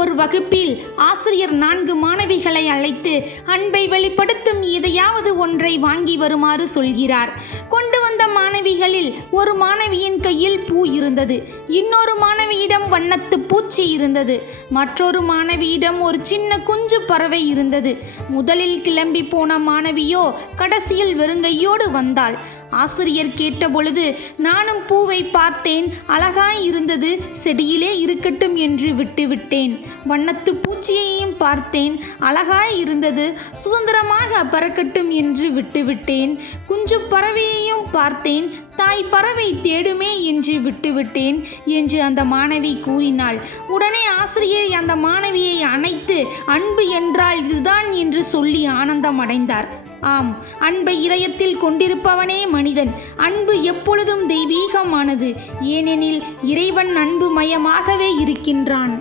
ஒரு வகுப்பில் ஆசிரியர் 4 மாணவிகளை அழைத்து அன்பை வெளிப்படுத்தும் எதையாவது ஒன்றை வாங்கி வருமாறு சொல்கிறார். கொண்டு வந்த மாணவிகளில் ஒரு மாணவியின் கையில் பூ இருந்தது, இன்னொரு மாணவியிடம் வண்ணத்து பூச்சி இருந்தது, மற்றொரு மாணவியிடம் ஒரு சின்ன குஞ்சு பறவை இருந்தது. முதலில் கிளம்பி போன மாணவியோ கடைசியில் வெறுங்கையோடு வந்தாள். ஆசிரியர் கேட்டபொழுது நானும் பூவை பார்த்தேன், அழகாய் இருந்தது, செடியிலே இருக்கட்டும் என்று விட்டுவிட்டேன். வண்ணத்து பூச்சியையும் பார்த்தேன், அழகாய் இருந்தது, சுதந்திரமாக பறக்கட்டும் என்று விட்டுவிட்டேன். குஞ்சு பறவையையும் பார்த்தேன், தாய் பறவை தேடுமே என்று விட்டுவிட்டேன் என்று அந்த மாணவி கூறினாள். உடனே ஆசிரியர் அந்த மாணவியை அணைத்து அன்பு என்றால் இதுதான் என்று சொல்லி ஆனந்தம் அடைந்தார். ஆம், அன்பை இதயத்தில் கொண்டிருப்பவனே மனிதன். அன்பு எப்பொழுதும் தெய்வீகமானது, ஏனெனில் இறைவன் அன்பு மயமாகவே இருக்கின்றான்.